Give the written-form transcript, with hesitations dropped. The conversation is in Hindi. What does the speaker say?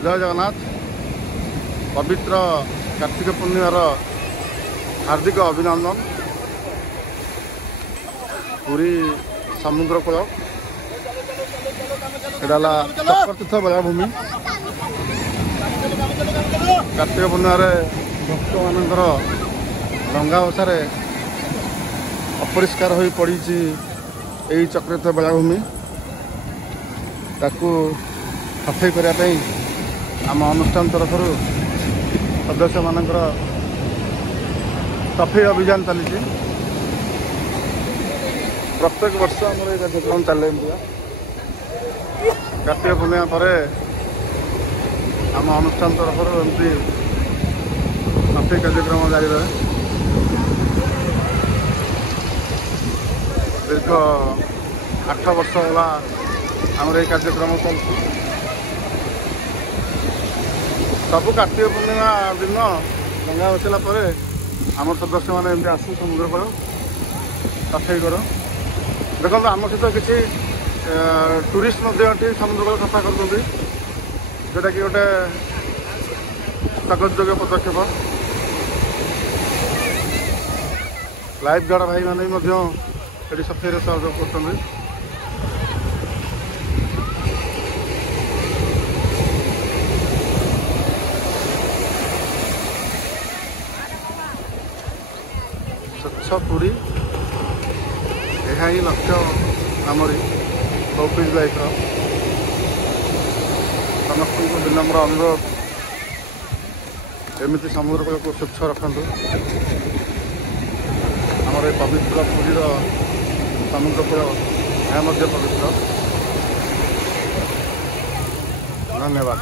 जय जगन्नाथ। पवित्र कार्तिक पूर्णिमार हार्दिक अभिनंदन। पूरी समुद्र कूल एडाला चक्रतीर्थ बेलाभूमि। कार्तिक पूर्णिमार भक्त मानकर डंगा बसारे अपरिष्कार हो पड़ी यही चक्रतीर्थ बेलाभूमि। ताकू सफाई करने आम अनुष्ठान तरफ सदस्य मानकर सफाई अभियान चली। प्रत्येक वर्ष आम कार्यक्रम चले। कार्तिक पूर्णिमा पर आम अनुष्ठान तरफ एमती सफाई कार्यक्रम जारी रहे। दीर्घ 8 वर्ष होला आमर ये कार्यक्रम चलती। सबू कार्तिक पूर्णिमा दिन डंगा बसला आम सदस्य मैंने एमती आसू समुद्र कूल सफाई कर। देखो आम सहित किसी टूरिस्ट समुद्र कूल सफा कर जोटा कि गोटे स्वागतयोग्य पदक्षेप। लाइफ गार्ड भाई मैंने ये सफाई सहयोग कर। स्वच्छ पूरी यह ही लक्ष्य आमरी लवपीज लाइफ समस्त विनम्र अनुरोध एमती समुद्र कूल को स्वच्छ रखु। आमर ये पवित्र पुरीर समुद्र कूल यह पवित्र। धन्यवाद।